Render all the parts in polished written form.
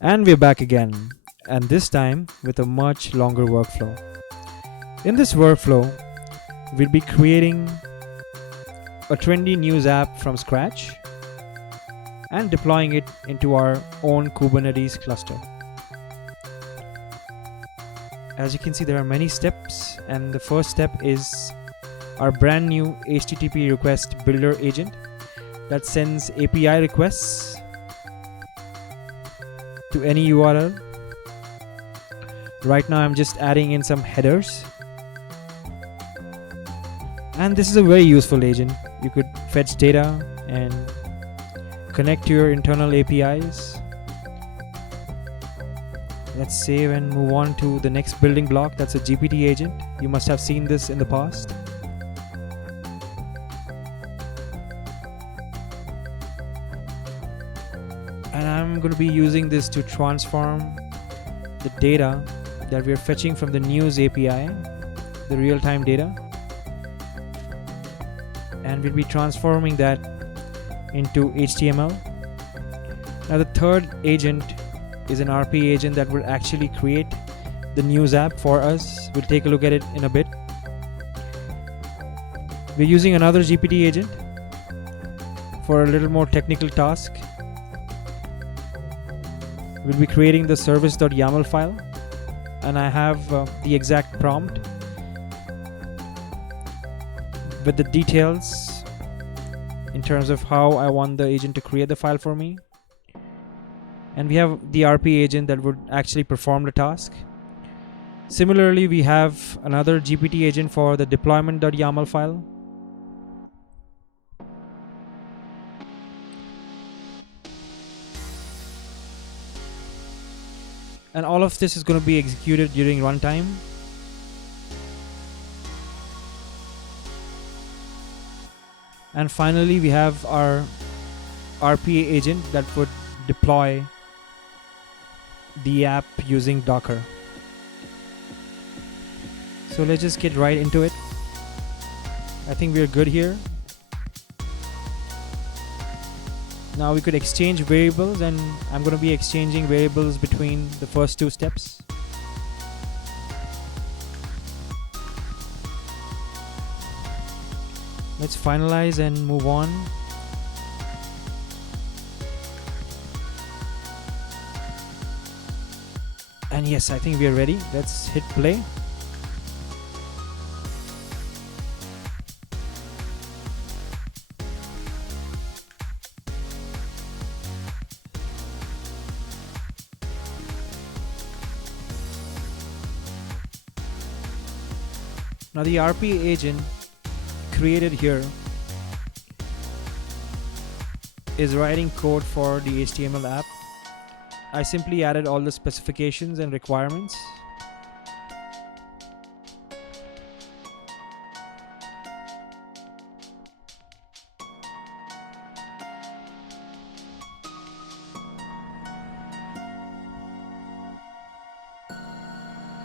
And we're back again, and this time with a much longer workflow. In this workflow, we'll be creating a trendy news app from scratch and deploying it into our own Kubernetes cluster. As you can see, there are many steps, and the first step is our brand new HTTP request builder agent that sends API requests to any URL. Right now I'm just adding in some headers, and this is a very useful agent. You could fetch data and connect to your internal APIs. Let's save and move on to the next building block. That's a GPT agent. You must have seen this in the past. And I'm going to be using this to transform the data that we're fetching from the news API, the real-time data, and we'll be transforming that into HTML. Now the third agent is an RP agent that will actually create the news app for us. We'll take a look at it in a bit. We're using another GPT agent for a little more technical task. We'll be creating the service.yaml file, and I have the exact prompt with the details in terms of how I want the agent to create the file for me. And we have the RP agent that would actually perform the task. Similarly, we have another GPT agent for the deployment.yaml file. And all of this is going to be executed during runtime. And finally, we have our RPA agent that would deploy the app using Docker. So let's just get right into it. I think we're good here. Now we could exchange variables, and I'm going to be exchanging variables between the first two steps. Let's finalize and move on. And yes, I think we are ready. Let's hit play. Now the RP agent created here is writing code for the HTML app. I simply added all the specifications and requirements.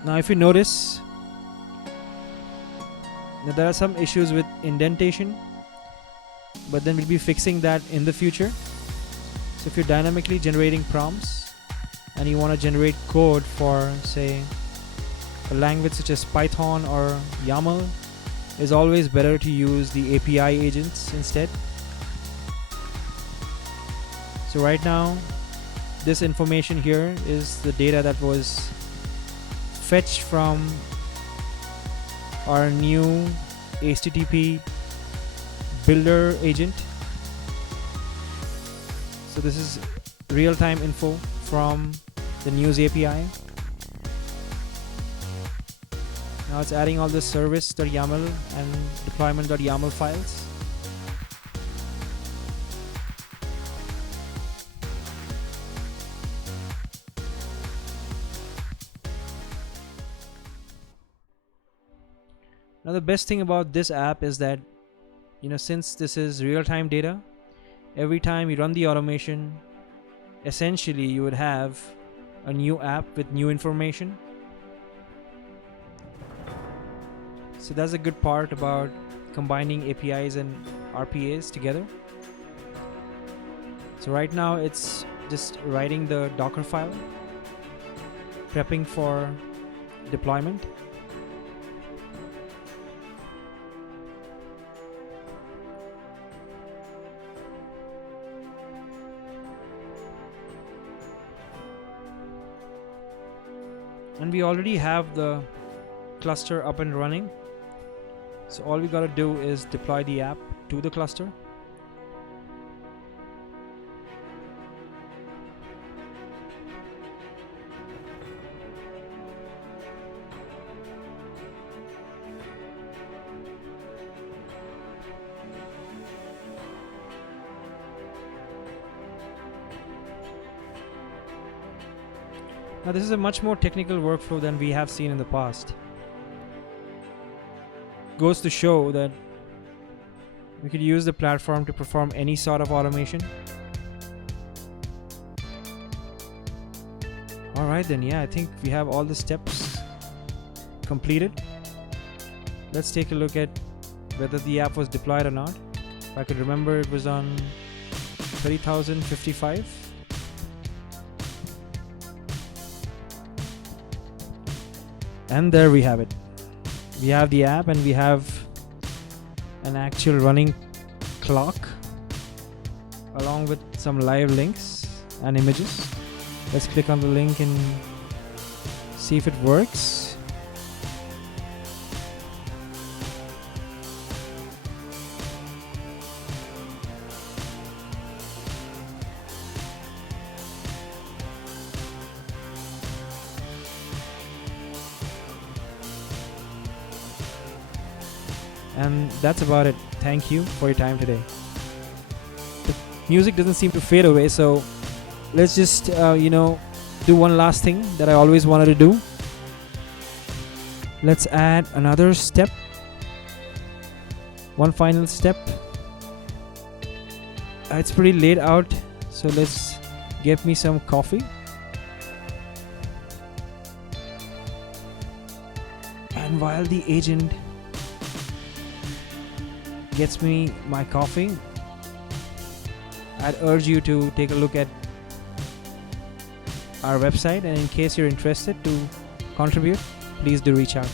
Now if you notice, there are some issues with indentation, but then we'll be fixing that in the future. So if you're dynamically generating prompts and you want to generate code for, say, a language such as Python or YAML, it's always better to use the API agents instead. So right now, this information here is the data that was fetched from our new HTTP builder agent. So this is real-time info from the news API. Now it's adding all the service.yaml and deployment.yaml files. Now the best thing about this app is that, since this is real-time data, every time you run the automation, essentially you would have a new app with new information. So that's a good part about combining APIs and RPAs together. So right now it's just writing the Docker file, prepping for deployment. And we already have the cluster up and running. So all we got to do is deploy the app to the cluster. Now this is a much more technical workflow than we have seen in the past. Goes to show that we could use the platform to perform any sort of automation. Alright then, yeah, I think we have all the steps completed. Let's take a look at whether the app was deployed or not. If I could remember, it was on 30,055. And there we have it. We have the app and we have an actual running clock along with some live links and images. Let's click on the link and see if it works. And that's about it. Thank you for your time today. The music doesn't seem to fade away, so let's just do one last thing that I always wanted to do. Let's add another step, one final step. It's pretty late out, so let's get me some coffee. And while the agent gets me my coffee, I'd urge you to take a look at our website, and in case you're interested to contribute, please do reach out.